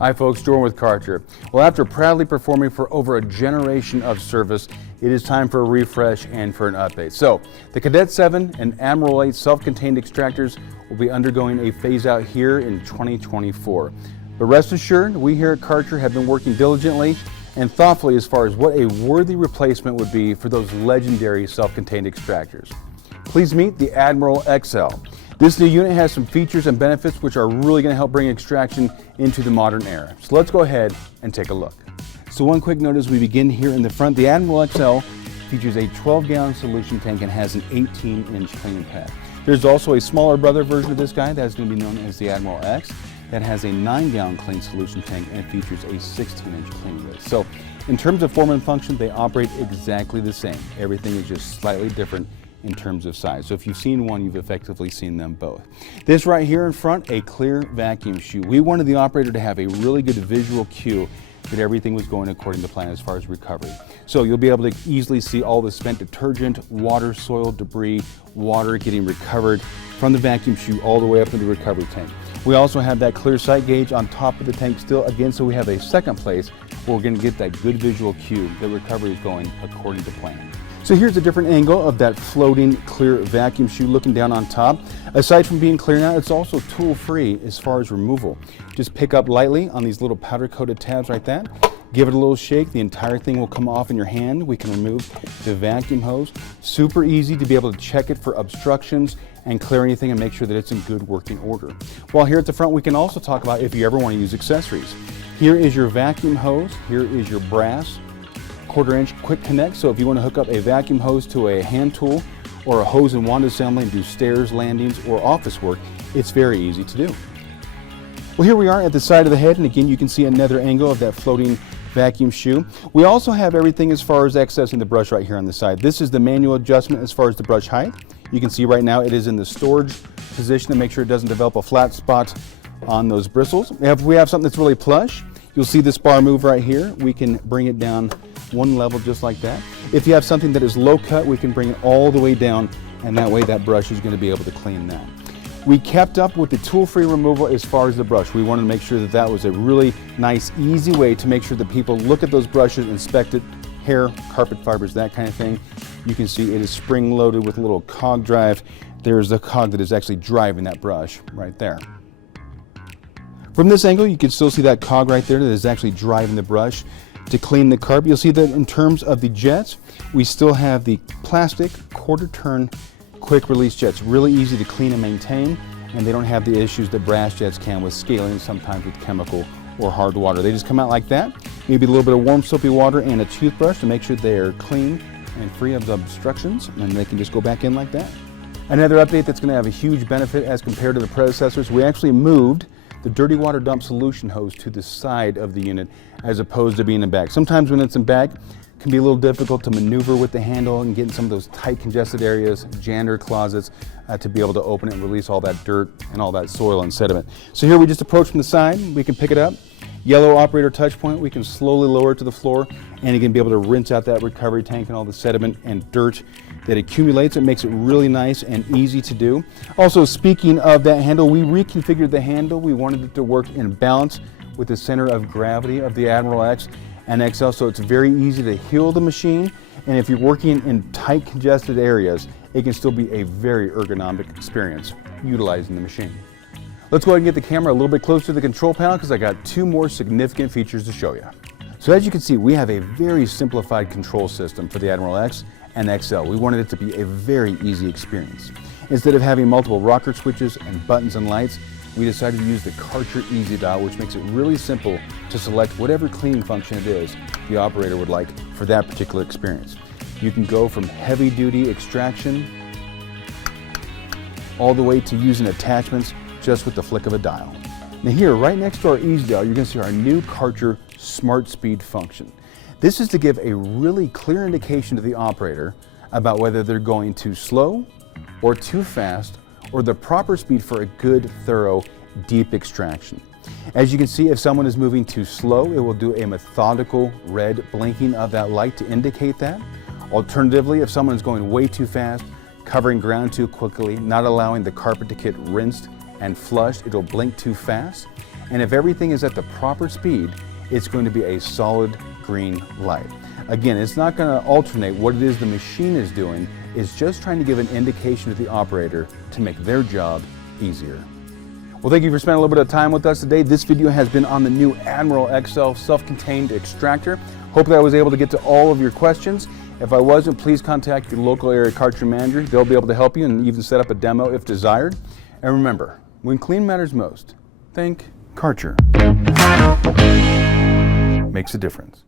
Hi folks, Jordan with Kärcher. Well, after proudly performing for over a generation of service, it is time for a refresh and for an update. So, the Cadet 7 and Admiral 8 self-contained extractors will be undergoing a phase out here in 2024. But rest assured, we here at Kärcher have been working diligently and thoughtfully as far as what a worthy replacement would be for those legendary self-contained extractors. Please meet the Admiral XL. This new unit has some features and benefits which are really going to help bring extraction into the modern era. So let's go ahead and take a look. So one quick note as we begin here in the front, the Admiral XL features a 12-gallon solution tank and has an 18-inch cleaning pad. There's also a smaller brother version of this guy that's going to be known as the Admiral X that has a 9-gallon clean solution tank and features a 16-inch cleaning width. So in terms of form and function, they operate exactly the same. Everything is just slightly different in terms of size. So if you've seen one, you've effectively seen them both. This right here in front, a clear vacuum chute. We wanted the operator to have a really good visual cue that everything was going according to plan as far as recovery. So you'll be able to easily see all the spent detergent, water, soil, debris, water getting recovered from the vacuum chute all the way up into the recovery tank. We also have that clear sight gauge on top of the tank still, again, so we have a second place where we're going to get that good visual cue that recovery is going according to plan. So here's a different angle of that floating clear vacuum chute looking down on top. Aside from being clear now, it's also tool-free as far as removal. Just pick up lightly on these little powder-coated tabs like that. Give it a little shake, the entire thing will come off in your hand. We can remove the vacuum hose. Super easy to be able to check it for obstructions and clear anything and make sure that it's in good working order. While here at the front, we can also talk about if you ever want to use accessories. Here is your vacuum hose, here is your brass 1/4-inch quick connect, so if you want to hook up a vacuum hose to a hand tool or a hose and wand assembly and do stairs, landings, or office work, it's very easy to do. Well, here we are at the side of the head, and again you can see another angle of that floating vacuum chute. We also have everything as far as accessing the brush right here on the side. This is the manual adjustment as far as the brush height. You can see right now it is in the storage position to make sure it doesn't develop a flat spot on those bristles. If we have something that's really plush, you'll see this bar move right here. We can bring it down one level just like that. If you have something that is low cut, we can bring it all the way down, and that way that brush is going to be able to clean that. We kept up with the tool-free removal as far as the brush. We wanted to make sure that that was a really nice, easy way to make sure that people look at those brushes, inspect it, hair, carpet fibers, that kind of thing. You can see it is spring-loaded with a little cog drive. There's a cog that is actually driving that brush right there. From this angle, you can still see that cog right there that is actually driving the brush to clean the carpet. You'll see that in terms of the jets, we still have the plastic 1/4 turn quick release jets. Really easy to clean and maintain, and they don't have the issues that brass jets can with scaling, sometimes with chemical or hard water. They just come out like that, maybe a little bit of warm soapy water and a toothbrush to make sure they are clean and free of the obstructions, and they can just go back in like that. Another update that's going to have a huge benefit as compared to the predecessors, we actually moved the dirty water dump solution hose to the side of the unit as opposed to being in back. Sometimes when it's in back, it can be a little difficult to maneuver with the handle and get in some of those tight congested areas, janitor closets, to be able to open it and release all that dirt and all that soil and sediment. So here we just approach from the side, we can pick it up. Yellow operator touch point, we can slowly lower it to the floor, and you can be able to rinse out that recovery tank and all the sediment and dirt that accumulates. It makes it really nice and easy to do. Also, speaking of that handle, we reconfigured the handle. We wanted it to work in balance with the center of gravity of the Admiral X and XL, so it's very easy to heel the machine, and if you're working in tight congested areas, it can still be a very ergonomic experience utilizing the machine. Let's go ahead and get the camera a little bit closer to the control panel because I got two more significant features to show you. So as you can see, we have a very simplified control system for the Admiral X and XL. We wanted it to be a very easy experience. Instead of having multiple rocker switches and buttons and lights, we decided to use the Kärcher Easy Dial, which makes it really simple to select whatever cleaning function it is the operator would like for that particular experience. You can go from heavy-duty extraction all the way to using attachments just with the flick of a dial. Now here, right next to our Easy Dial, you're going to see our new Kärcher SmartSpeed function. This is to give a really clear indication to the operator about whether they're going too slow or too fast or the proper speed for a good, thorough, deep extraction. As you can see, if someone is moving too slow, it will do a methodical red blinking of that light to indicate that. Alternatively, if someone is going way too fast, covering ground too quickly, not allowing the carpet to get rinsed and flushed, it'll blink too fast. And if everything is at the proper speed, it's going to be a solid green light. Again, it's not going to alternate what it is the machine is doing. It's just trying to give an indication to the operator to make their job easier. Well, thank you for spending a little bit of time with us today. This video has been on the new Admiral XL self-contained extractor. Hope that I was able to get to all of your questions. If I wasn't, please contact your local area Kärcher manager. They'll be able to help you and even set up a demo if desired. And remember, when clean matters most, think Kärcher. Makes a difference.